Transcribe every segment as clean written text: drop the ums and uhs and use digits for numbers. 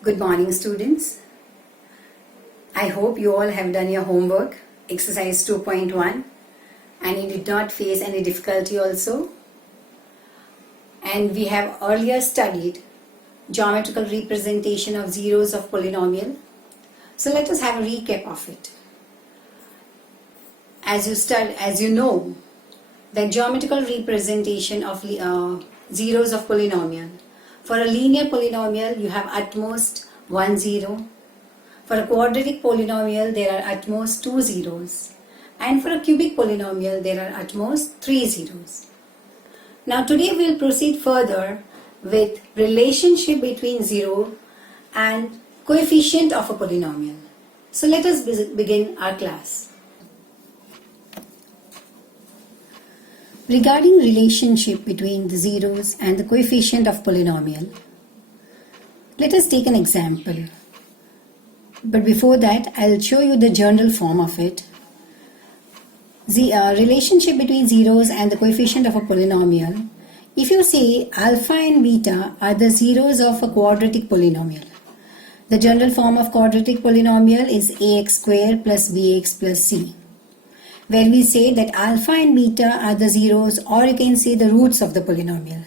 Good morning, students. I hope you all have done your homework, exercise 2.1, and you did not face any difficulty also. And we have earlier studied geometrical representation of zeros of polynomial. So let us have a recap of it. As you know, the geometrical representation of zeros of polynomial. For a linear polynomial, you have at most 1 0. For a quadratic polynomial, there are at most 2 zeros. And for a cubic polynomial, there are at most 3 zeros. Now today we will proceed further with relationship between zero and coefficient of a polynomial. So let us begin our class. Regarding relationship between the zeros and the coefficient of polynomial, let us take an example. But before that, I'll show you the general form of it. The relationship between zeros and the coefficient of a polynomial. If you say alpha and beta are the zeros of a quadratic polynomial, the general form of quadratic polynomial is ax square plus bx plus c, where we say that alpha and beta are the zeros, or you can say the roots of the polynomial.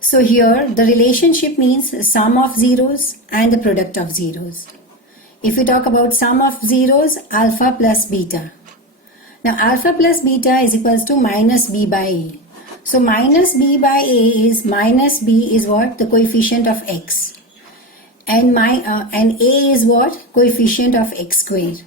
So here the relationship means sum of zeros and the product of zeros. If we talk about sum of zeros, alpha plus beta. Now alpha plus beta is equals to minus b by a. So minus b by a is minus b is what? The coefficient of x. And a is what? Coefficient of x squared.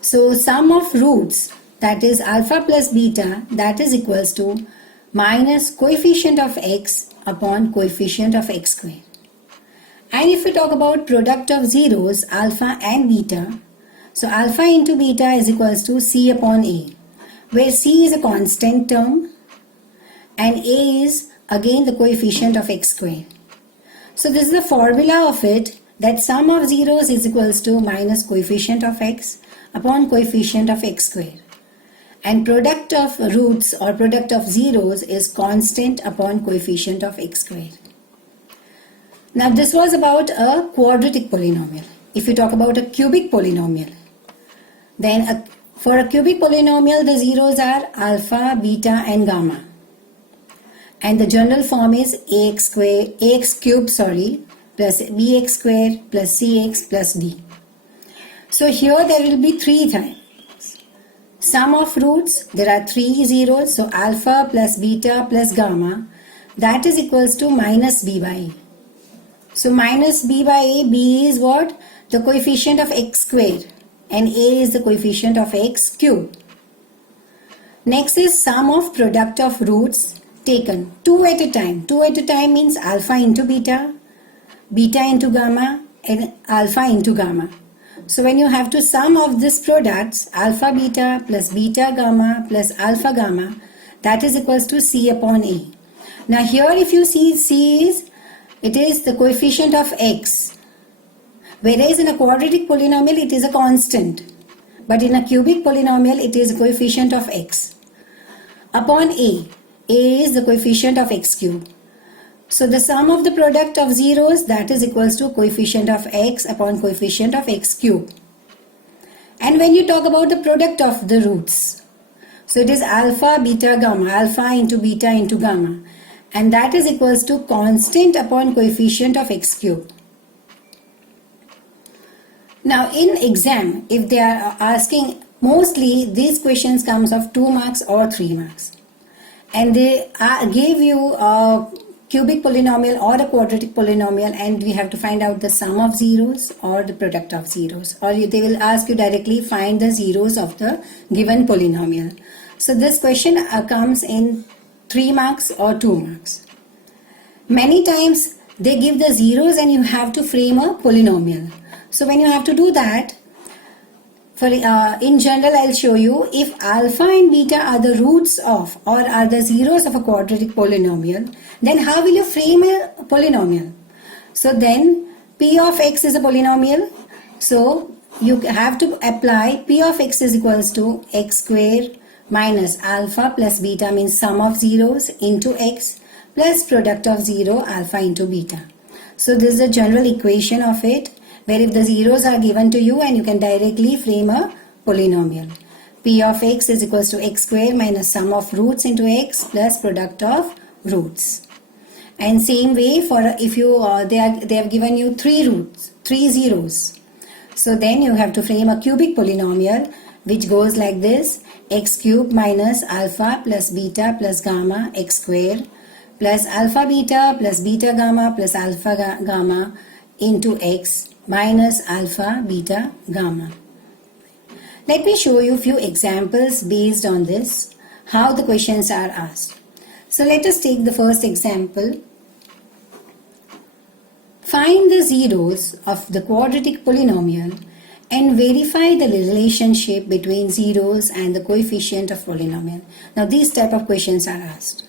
So sum of roots, that is alpha plus beta, that is equals to minus coefficient of x upon coefficient of x squared. And if we talk about product of zeros, alpha and beta, so alpha into beta is equals to c upon a, where c is a constant term and a is again the coefficient of x squared. So this is the formula of it, that sum of zeros is equals to minus coefficient of x upon coefficient of x squared, and product of roots or product of zeros is constant upon coefficient of x squared. Now this was about a quadratic polynomial. If you talk about a cubic polynomial, then for a cubic polynomial the zeros are alpha, beta and gamma, and the general form is ax cubed plus bx square plus cx plus d. So here there will be 3 times. Sum of roots, there are 3 zeros, so alpha plus beta plus gamma, that is equals to minus b by a. So minus b by a, b is what? The coefficient of x squared and a is the coefficient of x cubed. Next is sum of product of roots taken 2 at a time. 2 at a time means alpha into beta, beta into gamma and alpha into gamma. So when you have to sum of these products, alpha beta plus beta gamma plus alpha gamma, that is equals to c upon a. Now here if you see c it is the coefficient of x, whereas in a quadratic polynomial it is a constant, but in a cubic polynomial it is a coefficient of x. Upon a is the coefficient of x cubed. So the sum of the product of zeros, that is equals to coefficient of x upon coefficient of x cubed. And when you talk about the product of the roots, so it is alpha, beta, gamma, alpha into beta into gamma, and that is equals to constant upon coefficient of x cubed. Now in exam, if they are asking, mostly these questions comes of 2 marks or 3 marks, and they gave you a cubic polynomial or a quadratic polynomial, and we have to find out the sum of zeros or the product of zeros, or they will ask you directly find the zeros of the given polynomial. So this question comes in 3 marks or 2 marks. Many times they give the zeros and you have to frame a polynomial. So when you have to do that, in general I'll show you, if alpha and beta are the roots of or are the zeros of a quadratic polynomial, then how will you frame a polynomial? So then p of x is a polynomial, so you have to apply p of x is equals to x square minus alpha plus beta, means sum of zeros, into x plus product of 0 alpha into beta. So this is a general equation of it, where if the zeros are given to you and you can directly frame a polynomial. P of x is equals to x square minus sum of roots into x plus product of roots. And same way for if you they have given you three zeros. So then you have to frame a cubic polynomial which goes like this: x cube minus alpha plus beta plus gamma x square plus alpha beta plus beta gamma plus alpha gamma into x minus alpha beta gamma. Let me show you a few examples based on this, how the questions are asked. So let us take the first example. Find the zeros of the quadratic polynomial and verify the relationship between zeros and the coefficient of polynomial. Now these type of questions are asked.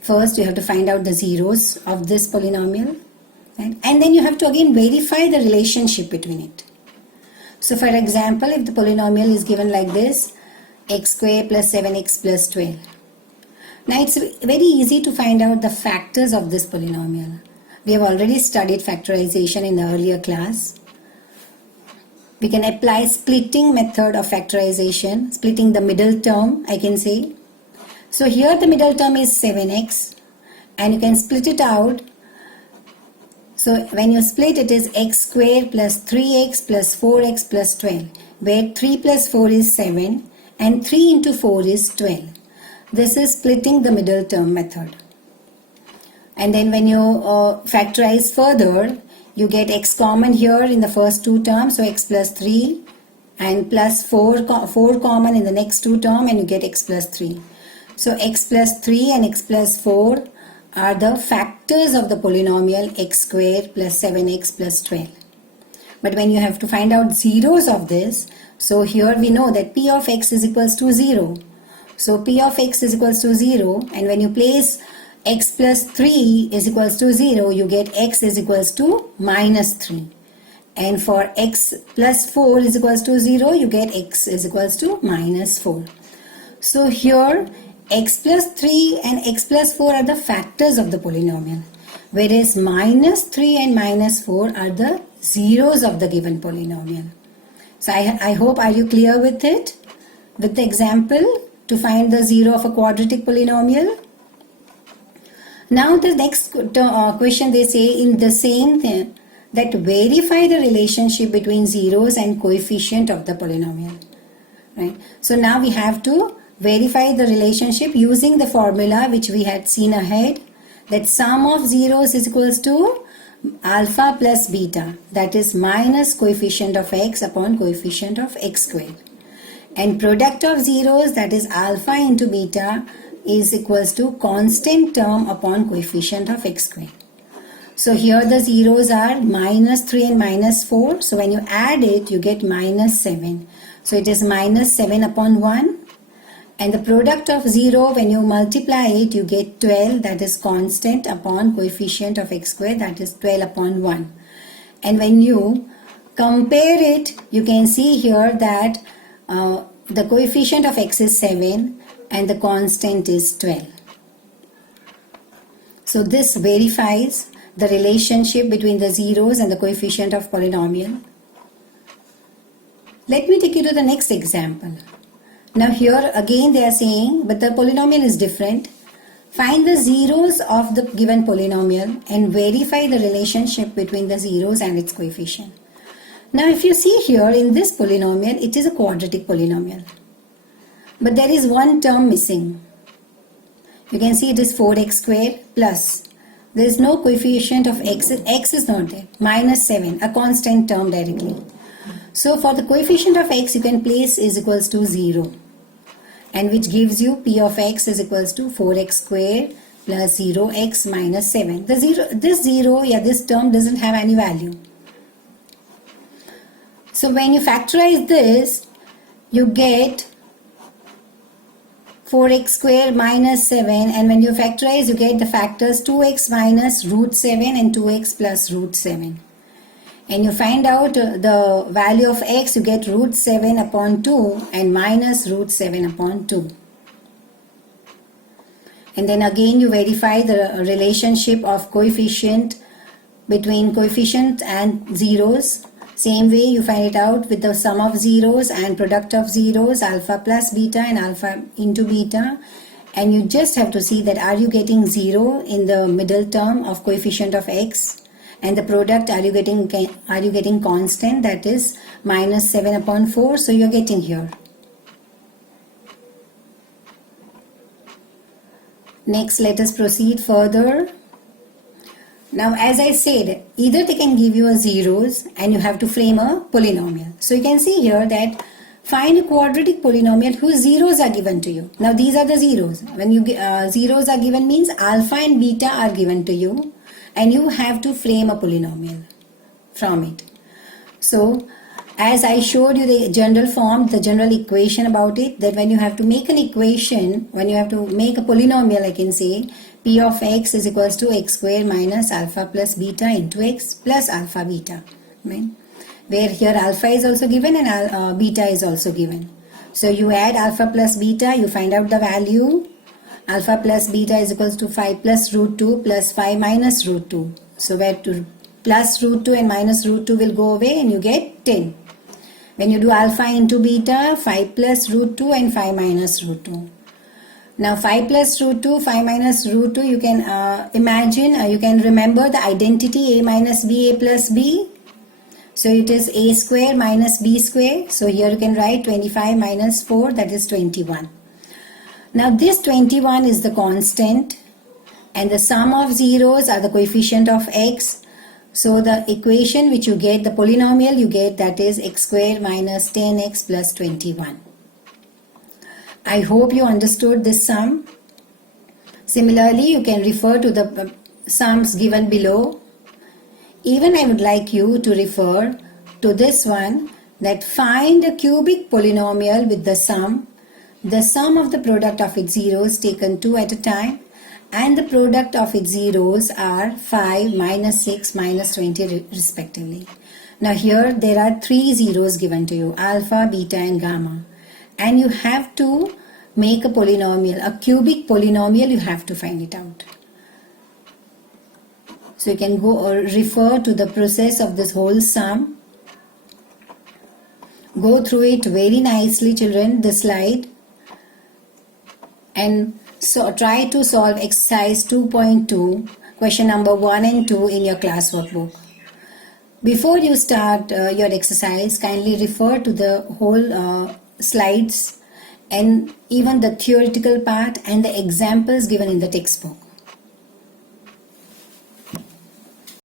First you have to find out the zeros of this polynomial, right? And then you have to again verify the relationship between it. So for example, if the polynomial is given like this, x square plus 7x plus 12. Now it's very easy to find out the factors of this polynomial. We have already studied factorization in the earlier class. We can apply splitting method of factorization, splitting the middle term, I can say. So here the middle term is 7x and you can split it out. So when you split, it is x square plus 3x plus 4x plus 12, where 3 plus 4 is 7 and 3 into 4 is 12. This is splitting the middle term method. And then when you factorize further, you get x common here in the first two terms, so x plus 3, and plus 4 common in the next two terms, and you get x plus 3. So x plus 3 and x plus 4 are the factors of the polynomial x square plus 7x plus 12. But when you have to find out zeros of this, so here we know that p of x is equals to 0. So p of x is equals to 0, and when you place x plus 3 is equals to 0, you get x is equals to minus 3. And for x plus 4 is equals to 0, you get x is equals to minus 4. So here x plus 3 and x plus 4 are the factors of the polynomial, whereas minus 3 and minus 4 are the zeros of the given polynomial. So I hope, are you clear with it? With the example to find the zero of a quadratic polynomial. Now the next question they say in the same thing, that verify the relationship between zeros and coefficient of the polynomial. Right? So now we have to verify the relationship using the formula which we had seen ahead, that sum of zeros is equals to alpha plus beta, that is minus coefficient of x upon coefficient of x squared. And product of zeros, that is alpha into beta, is equals to constant term upon coefficient of x squared. So here the zeros are minus 3 and minus 4. So when you add it, you get minus 7. So it is minus 7 upon 1. And the product of 0, when you multiply it, you get 12, that is constant upon coefficient of x squared, that is 12 upon 1. And when you compare it, you can see here that the coefficient of x is 7 and the constant is 12. So this verifies the relationship between the zeros and the coefficient of polynomial. Let me take you to the next example. Now here again they are saying, but the polynomial is different. Find the zeros of the given polynomial and verify the relationship between the zeros and its coefficient. Now if you see here in this polynomial, it is a quadratic polynomial. But there is one term missing. You can see it is 4x square plus. There is no coefficient of x. X is not there. Minus 7, a constant term directly. So for the coefficient of x, you can place is equals to 0. And which gives you p of x is equals to 4x square plus 0x minus 7. This term doesn't have any value. So when you factorize this, you get 4x square minus 7, and when you factorize, you get the factors 2x minus root 7 and 2x plus root 7. And you find out the value of x, you get root 7 upon 2 and minus root 7 upon 2. And then again you verify the relationship of coefficient between coefficient and zeros. Same way you find it out with the sum of zeros and product of zeros, alpha plus beta and alpha into beta. And you just have to see that are you getting 0 in the middle term of coefficient of x, and the product are you getting constant, that is minus 7 upon 4. So you're getting here. Next, let us proceed further. Now, as I said, either they can give you a zeros and you have to frame a polynomial. So you can see here that find a quadratic polynomial whose zeros are given to you. Now these are the zeros. When you zeros are given means alpha and beta are given to you, and you have to frame a polynomial from it. So as I showed you the general form, the general equation about it, that when you have to make an equation, when you have to make a polynomial, I can say p of x is equals to x square minus alpha plus beta into x plus alpha beta. Right? Where here alpha is also given and beta is also given. So you add alpha plus beta, you find out the value. Alpha plus beta is equals to 5 plus root 2 plus 5 minus root 2. So where to plus root 2 and minus root 2 will go away and you get 10. When you do alpha into beta, 5 plus root 2 and 5 minus root 2. Now 5 plus root 2, 5 minus root 2, you can imagine, you can remember the identity a minus b, a plus b. So it is a square minus b square. So here you can write 25 minus 4, that is 21. Now this 21 is the constant and the sum of zeros are the coefficient of x. So the equation which you get, the polynomial you get, that is x square minus 10x plus 21. I hope you understood this sum. Similarly, you can refer to the sums given below. Even I would like you to refer to this one, that find a cubic polynomial with the sum of the product of its zeros taken 2 at a time, and the product of its zeros are 5, minus 6, minus 20 respectively. Now here there are 3 zeros given to you, alpha, beta and gamma. And you have to make a polynomial, a cubic polynomial, you have to find it out. So you can go or refer to the process of this whole sum. Go through it very nicely, children, the slide. And so try to solve exercise 2.2, question number 1 and 2 in your class workbook. Before you start your exercise, kindly refer to the whole slides and even the theoretical part and the examples given in the textbook.